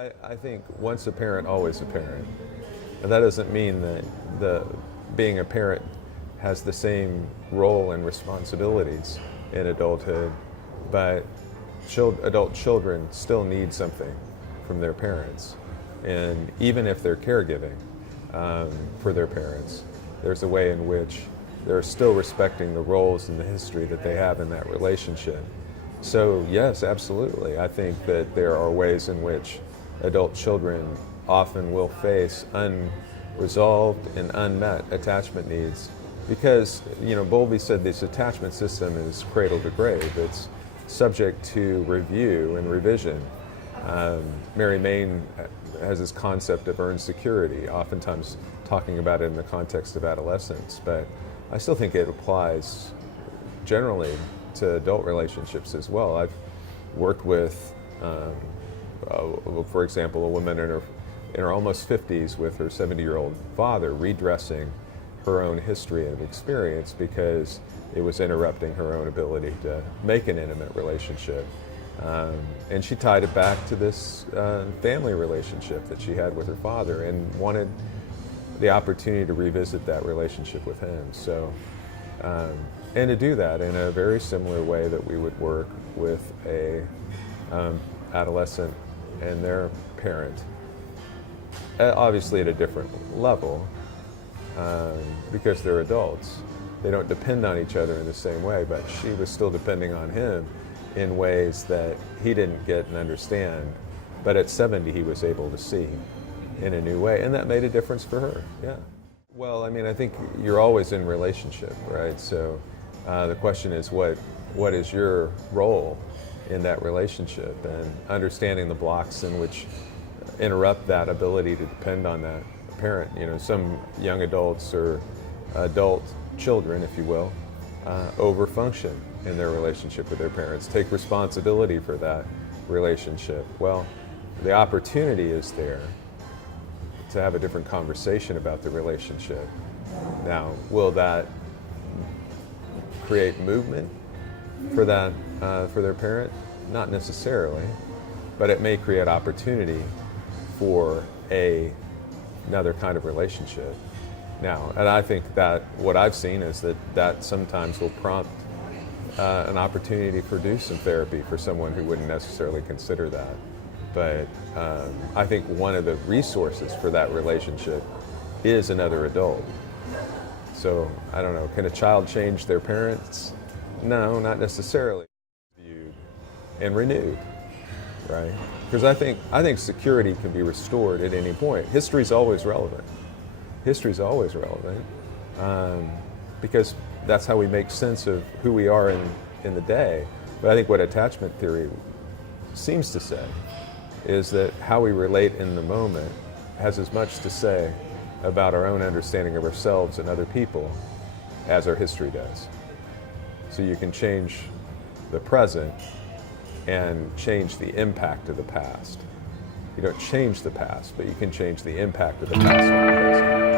I think once a parent, always a parent. And that doesn't mean that being a parent has the same role and responsibilities in adulthood, but adult children still need something from their parents. And even if they're caregiving for their parents, there's a way in which they're still respecting the roles and the history that they have in that relationship. So yes, absolutely. I think that there are ways in which adult children often will face unresolved and unmet attachment needs because, Bowlby said this attachment system is cradle to grave. It's subject to review and revision. Mary Main has this concept of earned security, oftentimes talking about it in the context of adolescence, but I still think it applies generally to adult relationships as well. I've worked with, for example, a woman in her almost 50s with her 70-year-old father redressing her own history and experience because it was interrupting her own ability to make an intimate relationship. And she tied it back to this family relationship that she had with her father and wanted the opportunity to revisit that relationship with him. So, and to do that in a very similar way that we would work with a adolescent and their parent, obviously at a different level, because they're adults. They don't depend on each other in the same way, but she was still depending on him in ways that he didn't get and understand. But at 70, he was able to see in a new way, and that made a difference for her, yeah. Well, I think you're always in relationship, right? So the question is, what is your role in that relationship, and understanding the blocks in which interrupt that ability to depend on that parent. Some young adults or adult children, if you will, overfunction in their relationship with their parents, take responsibility for that relationship. Well, the opportunity is there to have a different conversation about the relationship. Now, will that create movement for that, for their parent? Not necessarily, but it may create opportunity for another kind of relationship. Now, and I think that what I've seen is that sometimes will prompt an opportunity to produce some therapy for someone who wouldn't necessarily consider that. But I think one of the resources for that relationship is another adult. So, I don't know, can a child change their parents? No, not necessarily. Viewed and renewed, right? Because I think security can be restored at any point. History's always relevant. History's always relevant because that's how we make sense of who we are in the day. But I think what attachment theory seems to say is that how we relate in the moment has as much to say about our own understanding of ourselves and other people as our history does. So you can change the present and change the impact of the past. You don't change the past, but you can change the impact of the past on the present.